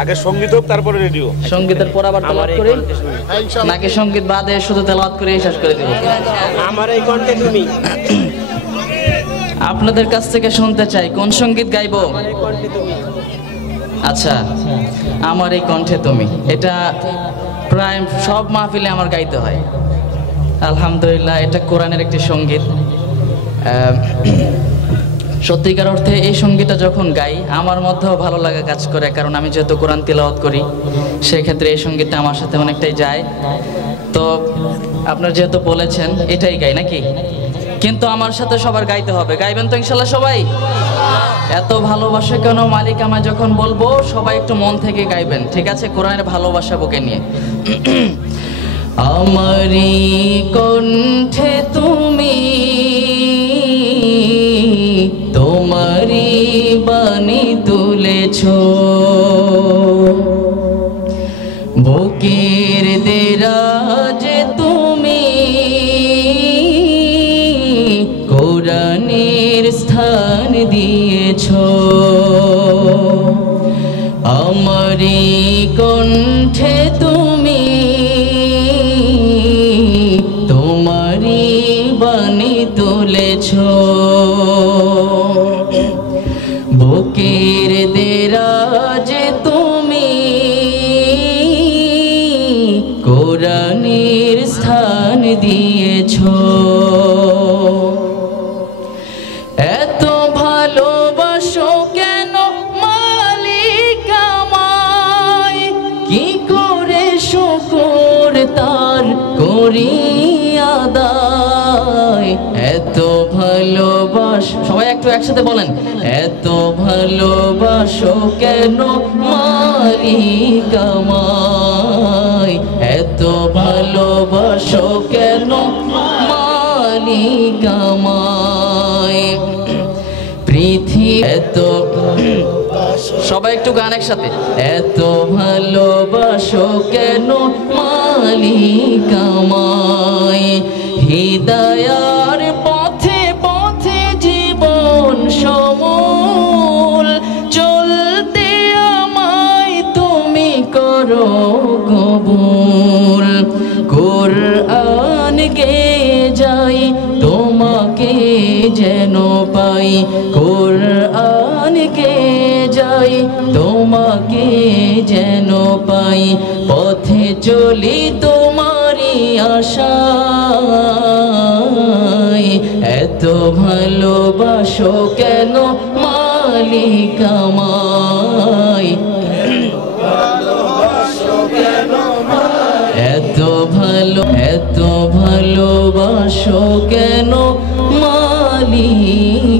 আগে সঙ্গীত হোক তারপরে রেডিও। সঙ্গীতের পর আবার তেলাওয়াত করি নাকি সঙ্গীত বাদে শুধু তেলাওয়াত করে শেষ করে দেব? আমার এই কণ্ঠে তুমি। আপনাদের কাছ থেকে শুনতে চাই কোন সঙ্গীত গাইবো? আচ্ছা, আমার এই কণ্ঠে তুমি, এটা প্রায় সব মাহফিলে আমার গাইতে হয়। আলহামদুলিল্লাহ, এটা কোরআনের একটি সঙ্গীত। সত্যিকার অর্থে এই সঙ্গীতটা যখন গাই আমার মধ্যেও ভালো লাগা কাজ করে, কারণ আমি যেহেতু কোরআন তিলাওয়াত করি সেক্ষেত্রে এই সঙ্গীতটা আমার সাথে অনেকটাই যায়। তো আপনারা যেহেতু বলেছেন এটাই গাই নাকি, কিন্তু আমার সাথে সবার গাইতে হবে। গাইবেন তো ইনশাল্লাহ সবাই? এত ভালোবাসা কেন মালিক আমায় যখন বলবো সবাই একটু মন থেকে গাইবেন, ঠিক আছে? কোরআনের ভালোবাসা বুকে নিয়ে। আমারই কণ্ঠে তুমি, তোমারই বাণী তুলেছ, বুকের দেরাজে তুমি কোরআনের স্থান দিয়েছ। আমারই কণ্ঠে তুমি, তোমারই বাণী তুলেছ, বুকের দেরাজে তুমি কোরআনের স্থান দিয়েছ। এত ভালোবাসো কেন মালিক আমায়, কি করে শুকর তার করি আদায়। এত ভালোবাসো, সবাই একটু একসাথে বলেন, এত ভালোবাসো কেন মালিক আমায়, এত ভালোবাসো কেন মালিক আমায়। পৃথিবী এত, সবাই একটু গান একসাথে, এত ভালোবাসো কেন মালিক আমায়। হিদায়ার পথে পথে জীবন সমূল চলতে আমায় তুমি করো কবুল। কোরআন গে যাই তোমাকে যেন পাই, কোরআন গে যাই তোমাকে যেন পাই। পথে চলি তোমারই আশায়, এত ভালোবাসো কেন মালিক আমায়, এত ভালোবাসো কেন মালিক